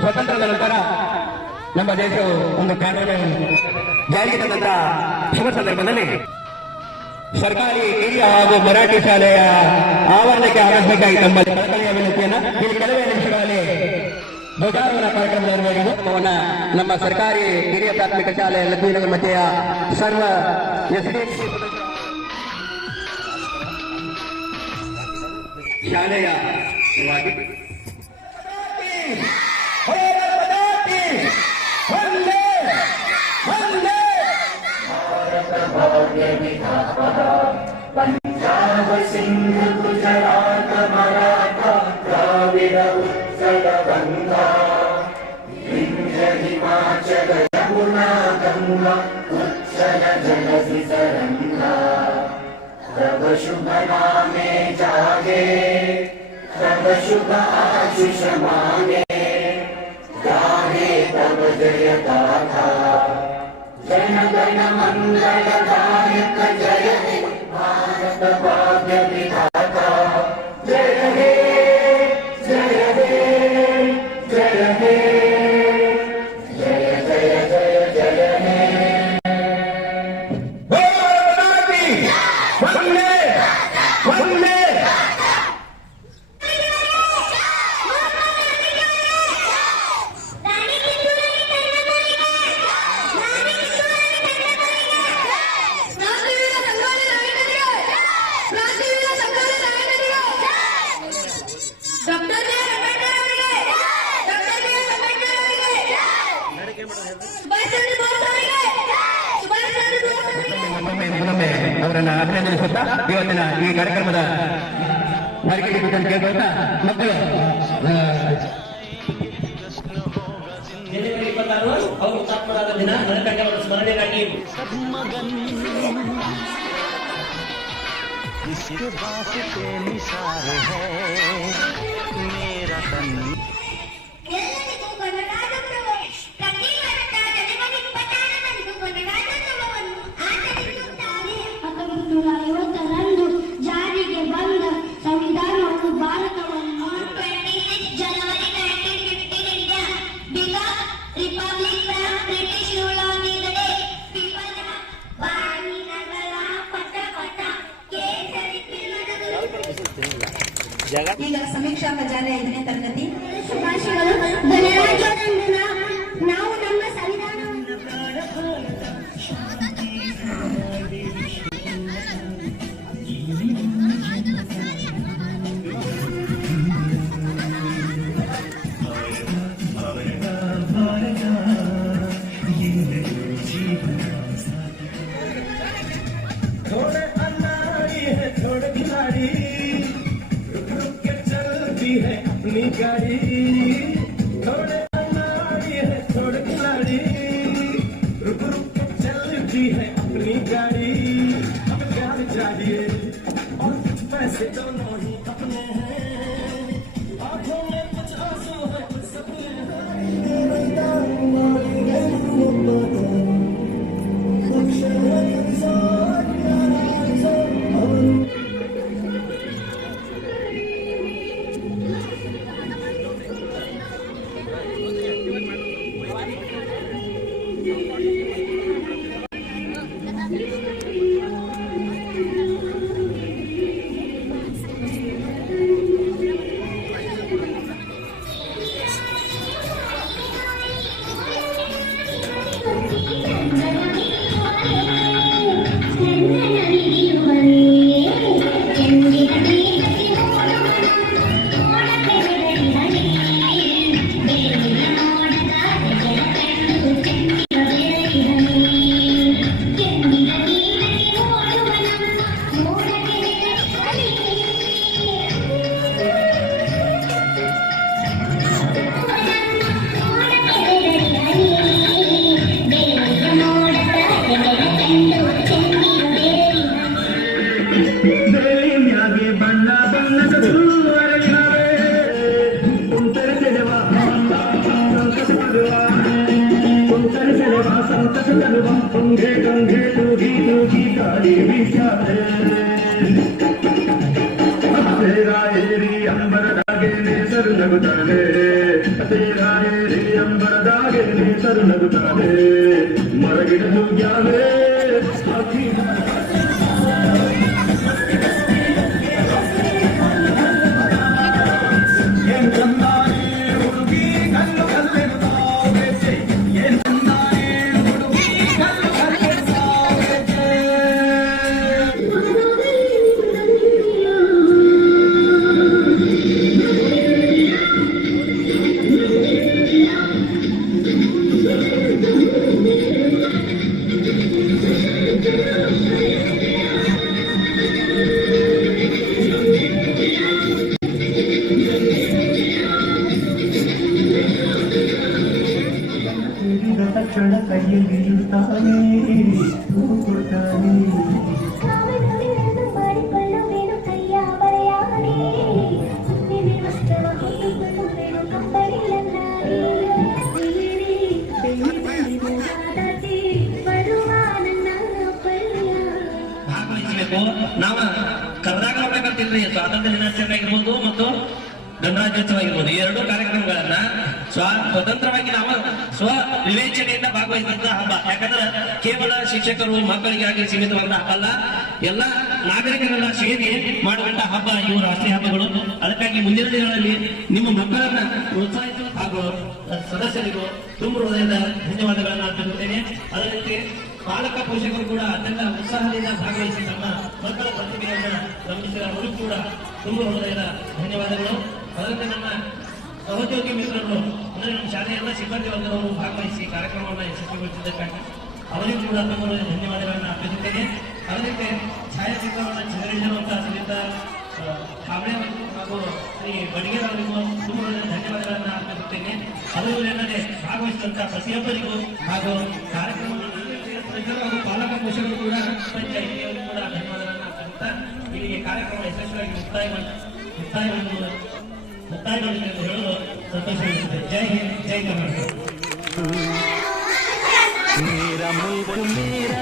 ಸ್ವಾತಂತ್ರ್ಯದ ನಂತರ ನಮ್ಮ ದೇಶವು ಒಂದು ಕಾನೂನನ್ನು ಜಾರಿಗೆ ತಂದಂತಹ ಶುಭ ಸಂದರ್ಭದಲ್ಲಿ ಸರ್ಕಾರಿ ಹಿರಿಯ ಹಾಗೂ ಮರಾಠಿ ಶಾಲೆಯ ಆವರಣಕ್ಕೆ ಆಗಮಿಸಬೇಕಾಗಿ ತಮ್ಮಲ್ಲಿ ಕಳಕಳಿಯ ವಿನಂತಿಯನ್ನು ಈ ಕೆಲವೇ ನಿಮಿಷಗಳಲ್ಲಿ ಧ್ವಜಾರೋಹಣ ಕಾರ್ಯಕ್ರಮ ನಿರ್ವಹಿಸುವ ನಮ್ಮ ಸರ್ಕಾರಿ ಹಿರಿಯ ಪ್ರಾಥಮಿಕ ಶಾಲೆ ಲಕ್ಷ್ಮೀನಗರ ಮಧ್ಯೆಯ ಸರ್ವ ಎಸ್ಡಿಎಂಸಿ ಶಾಲೆಯ पंजाब सिंध गुजरात मराठा द्राविड उत्कल गंगा विंध्य हिमाचल यमुना गंगा उच्चल जलधि तरंगा तब शुभ नामे जागे तब शुभ आशीष मांगे गाहे तब जय गाथा जन गण मंगल दायक जय हे भारत भाग्य विधाता जय हे जय हे जय हे जय जय जय जय हे वंदे वंदे ಅವರನ್ನು ಅಭಿನಂದನಿಸುತ್ತಾ ಇವತ್ತಿನ ಈ ಕಾರ್ಯಕ್ರಮದ ಮಾರ್ಕೆಟಿಂಗ್ ಕುರಿತಂತೆ ಕೇಳ್ಕೊಳ್ತಾ ಮಕ್ಕಳು ಜನವರಿ 26 ಅವರು ಹುತಾತ್ಮರಾದ ದಿನ ನರಕಂಡವರ ಸ್ಮರಣೆಗಾಗಿ इसके वास्ते निसार है मेरा तन ಜಾರಿಗೆ ಬಂದ ಸಂವಿಧಾನವು ಭಾರತವನ್ನು ಜನವರಿ 1915 republic British rule on the day people ಬಾಣಿನಗಳ ಪಟ ಪಟ ಕೇಸರಿ ಈಗ ಸಮೀಕ್ಷಾ ಖಜಾನೆ 5ನೇ ತರಗತಿ ಶುಭಾಶಯಗಳು. ಗಣರಾಜ್ಯೋತ್ಸವದ ನಾವು ನಮ್ಮ ಸಂವಿಧಾನವನ್ನು थोड़े अनाड़ी है थोड़े खिलाड़ी रुक रुक के चलती है अपनी गाड़ी थोड़े अनाड़ी है थोड़े खिलाड़ी रुक रुक के चलती है अपनी गाड़ी अब प्यार चाहिए और कुछ पैसे दोनों ही अपने हैं आंखों में कुछ आंसू है कुछ सपने ನೇಸರು ನಗುತ್ತಾನೆ ತೇರಾ ಏರಿ ಅಂಬರದಾಗೆ ನೇಸರು ನಗುತ್ತಾನೆ ಮರಗಿಡಲು ಯಾವೇ ಹಕ್ಕಿ ತಕ್ಷಣ ಕೈಯಲ್ಲಿ ಇರುತ್ತಾನೆ ಕೊಡ್ತಾನೆ ಮಾಡಿಕೊಳ್ಳುವೇನು ಕೈಯ ಬರೆಯಾಗಿ ಸುತ್ತಿನ ಮಕ್ಕಳ ಹೊತ್ತುಕೊಳ್ಳುವೇನು ಕಂಬಳಿಯನ್ನಾಗಿ ಬರುವ ನನ್ನ ಪಲ್ಯ ಭಾಗವಹಿಸಬೇಕು. ನಾವು ಕರೆದಾಗ ನೋಡ್ಬೇಕಂತಿಲ್ರಿ, ಸ್ವಾತಂತ್ರ್ಯ ದಿನಾಚರಣೆ ಆಗಿರ್ಬೋದು ಮತ್ತು ಗಣರಾಜ್ಯೋತ್ಸವ ಆಗಿರ್ಬೋದು, ಈ ಎರಡೂ ಕಾರ್ಯಕ್ರಮಗಳನ್ನ ಸ್ವತಂತ್ರವಾಗಿ ನಾವು ಸ್ವ ವಿವೇಚನೆಯಿಂದ ಭಾಗವಹಿಸಿದ ಹಬ್ಬ. ಯಾಕಂದ್ರೆ ಕೇವಲ ಶಿಕ್ಷಕರು ಮಕ್ಕಳಿಗಾಗಿ ಸೀಮಿತವಾದ ಹಬ್ಬ ಅಲ್ಲ, ಎಲ್ಲ ನಾಗರಿಕರೆಲ್ಲ ಸೇರಿ ಮಾಡುವಂತ ಹಬ್ಬ ಇವು ರಾಷ್ಟ್ರೀಯ ಹಬ್ಬಗಳು. ಅದಕ್ಕಾಗಿ ಮುಂದಿನ ದಿನಗಳಲ್ಲಿ ನಿಮ್ಮ ಮಕ್ಕಳನ್ನ ಪ್ರೋತ್ಸಾಹಿಸುವ ಹಾಗೂ ಸದಸ್ಯರಿಗೂ ತುಂಬ ಹೃದಯದ ಧನ್ಯವಾದಗಳನ್ನ ಅರ್ಪಿಸುತ್ತೇನೆ. ಅದರಂತೆ ಪಾಲಕ ಪೋಷಕರು ಕೂಡ ಅತ್ಯಂತ ಉತ್ಸಾಹದಿಂದ ಭಾಗವಹಿಸಿ ತಮ್ಮ ಮಕ್ಕಳ ಪ್ರತಿಭೆಯನ್ನ ಗಮನಿಸಿದ ಅವರು ಕೂಡ ತುಂಬ ಹೃದಯದ ಧನ್ಯವಾದಗಳು. ಅದರಂತೆ ನಮ್ಮ ಸಹೋದ್ಯೋಗಿ ಮಿತ್ರರು ಅಂದ್ರೆ ನಮ್ಮ ಶಾಲೆಯ ಎಲ್ಲ ಸಿಬ್ಬಂದಿ ವರ್ಗದವರು ಭಾಗವಹಿಸಿ ಕಾರ್ಯಕ್ರಮವನ್ನು ಯಶಸ್ವಿಗೊಳಿಸಿದ್ದಕ್ಕಾಗಿ ಅವರಿಗೂ ಕೂಡ ತುಂಬ ಧನ್ಯವಾದಗಳನ್ನು ಅರ್ಪಿಸುತ್ತೇನೆ. ಅದರಂತೆ ಛಾಯಾಚಿತ್ರವನ್ನು ಚಿತ್ರೀಕರಿಸಿರುವಂತಹ ಶ್ರೀಯುತ ಕಾವಳೆ ಹಾಗೂ ಶ್ರೀ ಬಡಿಗೇರ್ ಅವರಿಗೂ ತುಂಬ ಧನ್ಯವಾದಗಳನ್ನು ಅರ್ಪಿಸುತ್ತೇನೆ. ಅದು ಏನಂದ್ರೆ ಭಾಗವಹಿಸಿದಂತಹ ಪ್ರತಿಯೊಬ್ಬರಿಗೂ ಹಾಗೂ ಕಾರ್ಯಕ್ರಮವನ್ನು ಹಾಗೂ ಪಾಲಕ ಪೋಷಕರು ಕೂಡ ಪಂಚಾಯಿತಿಯವರು ಕೂಡ ಧನ್ಯವಾದಗಳನ್ನು ಅರ್ಪಿಸುತ್ತಾ ಇಲ್ಲಿಗೆ ಕಾರ್ಯಕ್ರಮ ಯಶಸ್ವಿಯಾಗಿ ಮುಕ್ತಾಯಗೊಂಡಿದೆ ಎಂದು ಹೇಳಲು ಸಂತೋಷವಾಗುತ್ತದೆ. ಜೈ ಹಿಂದ್, ಜೈ ಕರ್ನಾಟಕ. मेरा मुल्क मेरा